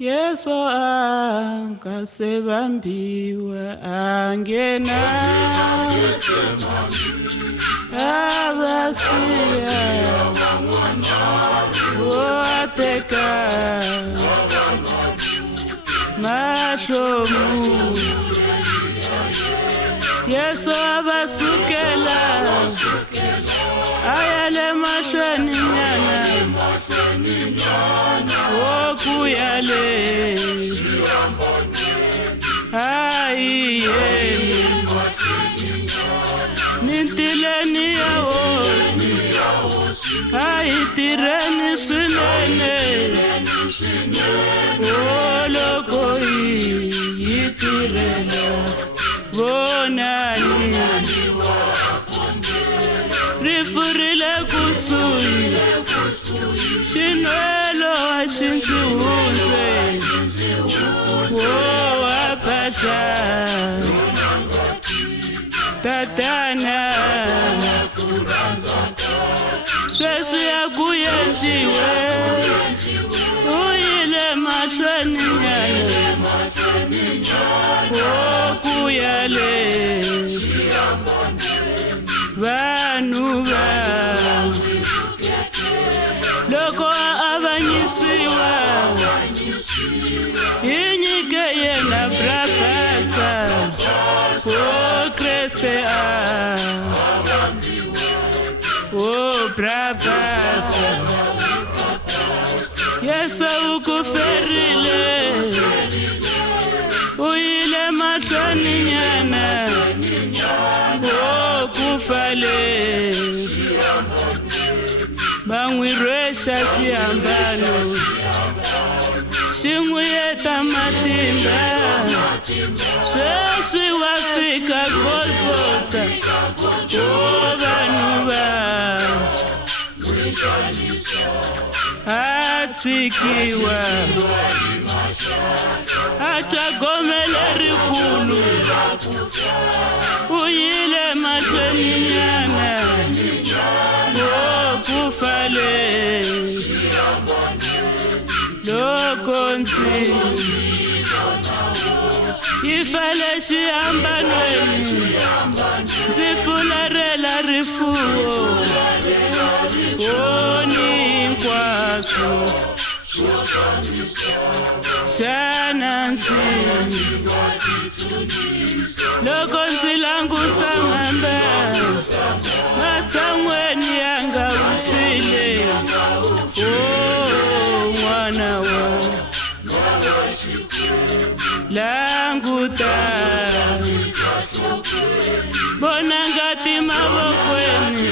Yesu angasebambiwe angena abasiya wateka mahlomu Yesu abasukela ayale mahlweni nyana okuyale ayiye nintileni ya hosi ayitireni swinene oloko yitirela vonani rifurile kusuhi xinwelo wa xindzihunze wo wa phahla tatana sweswi ya ku yenciwe u yile mahlweni nyana wo ku yale vanhu va loko avanyisiwa hi nyike yena brabasa o Kriste o brabasa Yesu ukuferile uyile mahlweni nyana o kufale bangwirwesha xiambalo xin'wiyeta matimba sweswi wa fika Golgotha o vanhu va a tsikiwa a twa gome lerikulu u yile mahlweni nyana o kufale loko ndzi yi fale xiambanweni ndzi fularela rifuwo woni hinkwaswo xana ndzi loko ndzi langusa ng'amba matshan'weni ya nga vusile o n'wana wa languta bona ngati mavokweni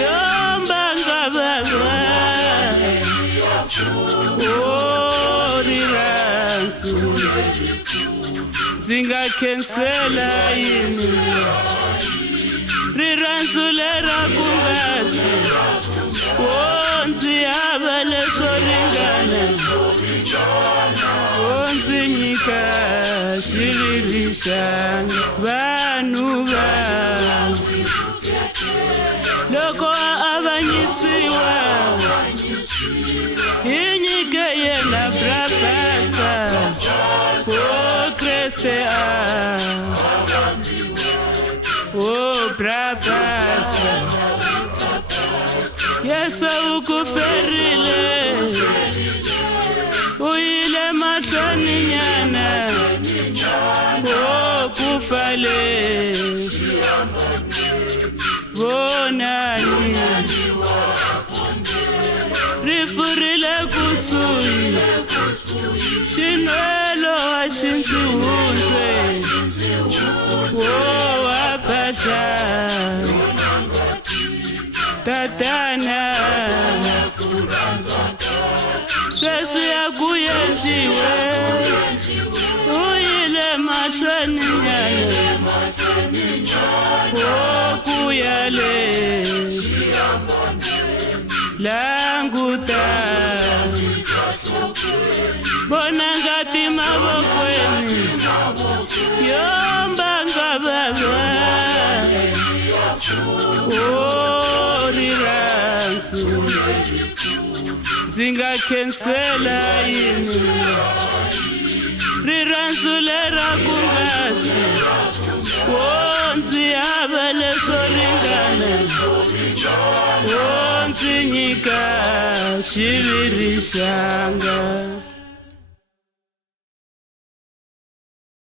yomba nga vava o rirhandzu ndzi nga khensela yini rirhandzu lera ku ngasi o ndzi hava leswo ringana o ndzi nyika xilirixanga vanhu va loko avanyisiwa hi nyike yena brabasa o Kriste o brabasa Yesu ukuferile uyile mahlweni nyana o kufale vonani rifurile kusuhi xinwelo wa xindzihunze wo wa phahla tatana sweswi ya ku yenciwe u yile mahlweni nyana wo ku yale languta bona ngati mavokweni yomba nga vava o rirhandzu Ndzinga kensela yini riransulera kungasi ndzi hava leswo ringana ndzi nyika xiviri xanga